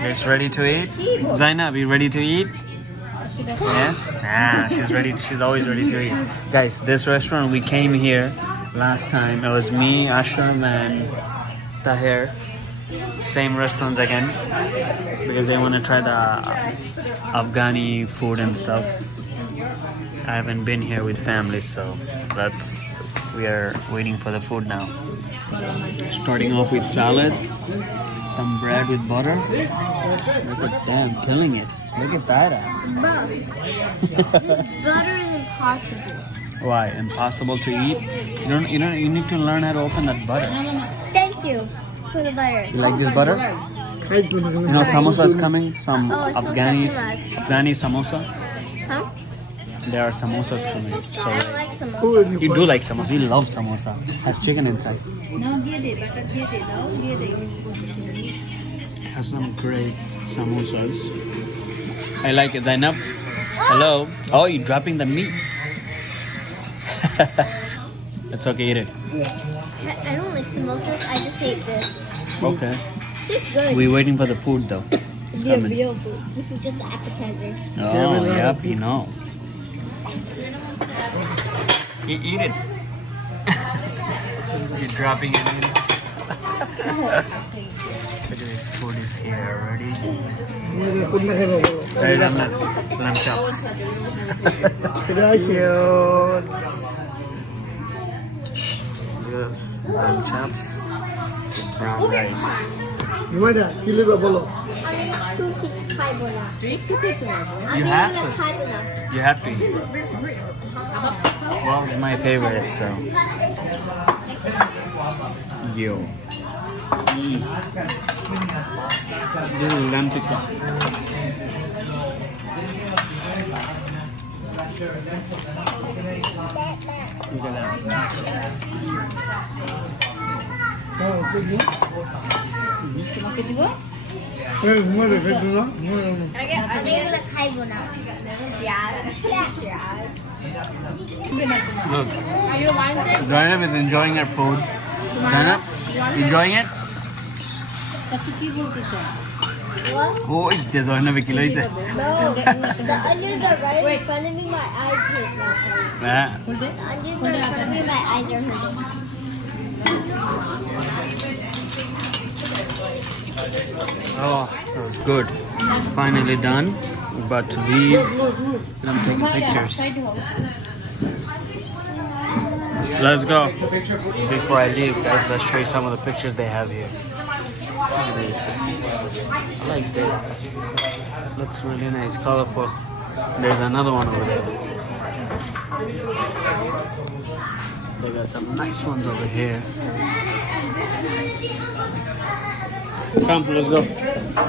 It's ready to eat? Zainab, you ready to eat? Yes? She's ready. She's always ready to eat. Guys, this restaurant, we came here last time. It was me, Ashram, and Tahir. Same restaurants again because they want to try the Afghani food and stuff. I haven't been here with family, so we are waiting for the food now. Starting off with salad, some bread with butter. Look at them killing it. Look at that. Butter is impossible. Why? Impossible to eat? You need to learn how to open that butter. Thank you for the butter. You like this butter? You know samosa is coming. Some Afghani samosa. Huh? There are samosas coming. I don't like samosa. You do like samosa. You love samosa. Has chicken inside. Has some great samosas. I like it. Zainab. Hello. Oh, you're dropping the meat. It's okay, eat it. I don't like samosas. I just ate this. Okay. It's good. We're waiting for the food though. Yeah, real food. This is just the appetizer. Oh, yep, you know. Eat it. You're dropping it in. Today's food is here already. Right on that lamb chops. Cute. Yes, lamb chops with brown rice. You have to. You have to. Well, it's my favorite, so. Yo. This is lamb tikka. Look at that. Look, Zainab is enjoying her food. Zainab, enjoying it? What? Oh, it's Zainab a kilo. No, the onions are right in front of me. My eyes hurt now. The onions are in front of me. My eyes are hurting. Oh, that was good. Finally done. But to leave, I'm taking pictures. Let's go. Before I leave, guys, let's show you some of the pictures they have here. Look at this. I like this. Looks really nice, colorful. There's another one over there. They got some nice ones over here. Come, let's go.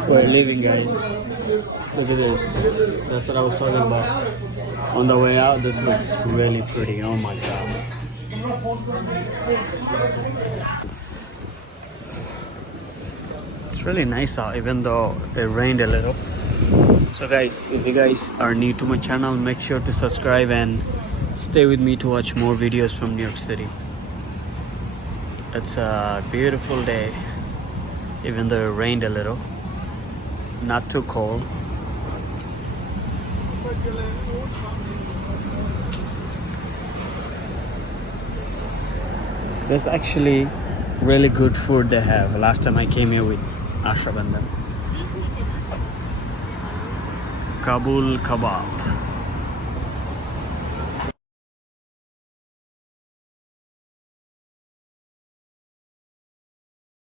We're leaving, guys. Look at this. That's what I was talking about. On the way out, this looks really pretty. Oh my god. It's really nice out, even though it rained a little. So guys, if you guys are new to my channel, make sure to subscribe and stay with me to watch more videos from New York City. It's a beautiful day, even though it rained a little. Not too cold. There's actually really good food they have. Last time I came here with Ashraf and them. Kabul kebab.